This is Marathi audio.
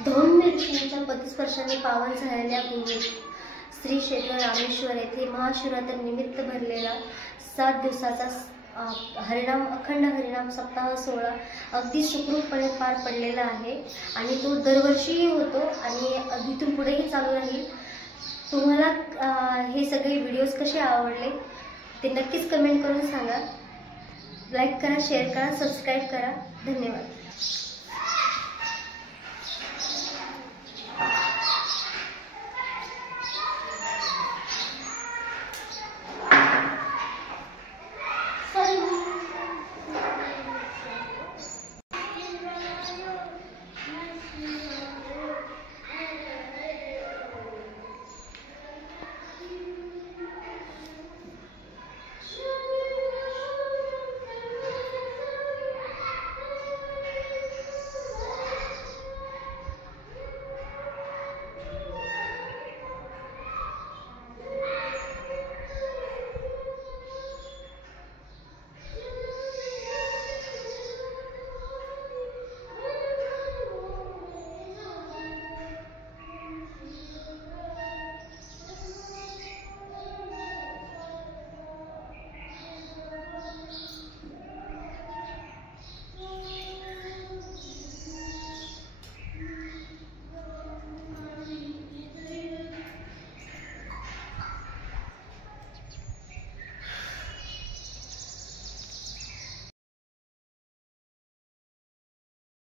धौम्य ऋषींच्या पदस्पर्शाने पावन झालेल्या भूमीत श्री क्षेत्र रामेश्वर येथे महाशिवरात्री निमित्त भरलेला 7 दिवसाचा अखंड हरिनाम सप्ताह सोहळा अगदी सुखरूपपणे पार पडलेला आहे आणि तो दरवर्षीही होतो आणि इथून पुढेही चालू राहील। तुम्हाला हे सगळे व्हिडिओज कसे आवडले ते नक्कीच कमेंट करून सांगा। लाईक करा, शेअर करा, सबस्क्राईब करा। धन्यवाद।